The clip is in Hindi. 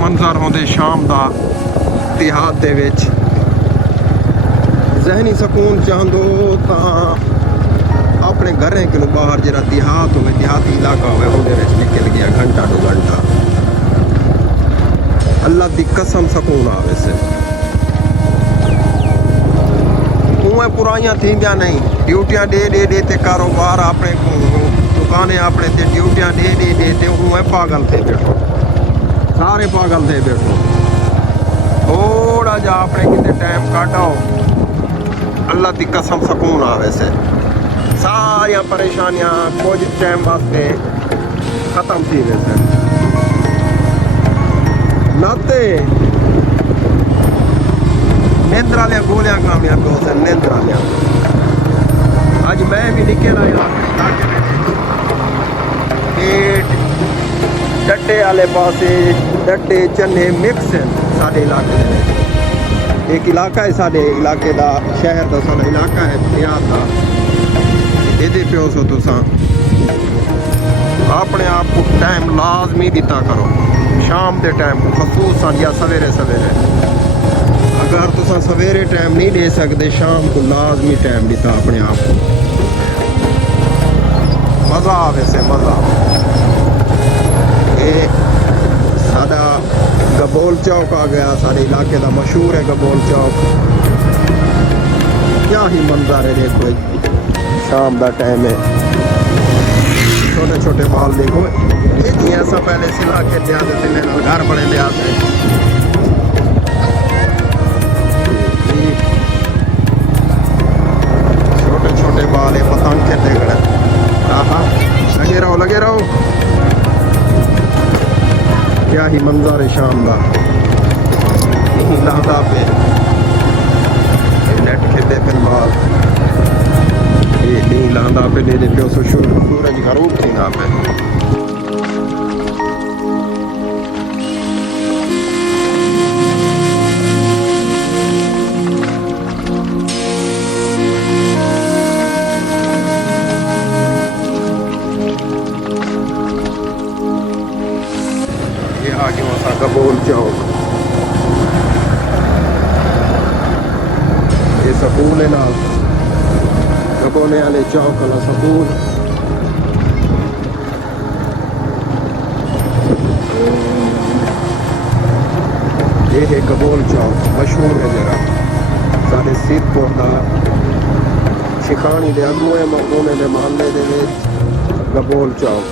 मंजर होंदे शाम दा देहात दे विच। जहनी सकून चाहंदो तां अपने घरें को बाहर जरा देहात हो, देहाती इलाका हो, निकल गया घंटा 2 घंटा, अल्लाह की कसम सकून आवे से। उवें पुराइयां थींदियां नहीं, ड्यूटियां दे ते कारोबार अपने दुकानें अपने ते ड्यूटियां दे ते उवें पागल थे बैठो, सारे पागल थे बैठो। थोड़ा जा अपने कितने टाइम काटाओ, अल्लाह की कसम सकून आवे से। सारिया परेशानियां कुछ टाइम वास्ते खत्म थी वैसे नाते निंद्र वाले गोलियां कामयाब हो से निंद्र वाले। अज मैं भी निकल आया पेट डट्टे वाले पासे, डट्टे चन्ने मिक्स हैं साढ़े इलाके में। एक इलाका है साढ़े इलाके का, शहर का साढ़ा इलाका है बिहार का। ये प्यो सो तुसा अपने आप को टाइम लाजमी दिता करो, शाम के टाइम खसूसन या सवेरे सवेरे। अगर तुसा सवेरे टाइम नहीं दे सकते, शाम को लाजमी टाइम दिता अपने आप को, मज़ा आवे से मज़ा। ये सादा गबोल चौक आ गया, सारे इलाके का मशहूर है गबोल चौक। क्या ही मंजर है, देखो शाम का टाइम है, छोटे छोटे बाल देखो। ये जी ऐसा पहले सिला के लिया घर बड़े लिया छोटे छोटे बाल है, पतंग खेलते खड़े। हाँ लगे रहो लगे रहो, क्या ही मंजर है शाम का। लादा पे नेट खेलते फिर बाल नहीं लादा पे दे पे सूरज गरूब थी ना पे। ये आगे वहाँ गबोल चौक, ये सकूल है ना गबोले वाले चौक वाला सकूल। ये है गबोल चौक, मशहूर है जरा साढ़े सीतपुर का शिखानी दे अगुए मकूने दे महल्ले दे गबोल चौक।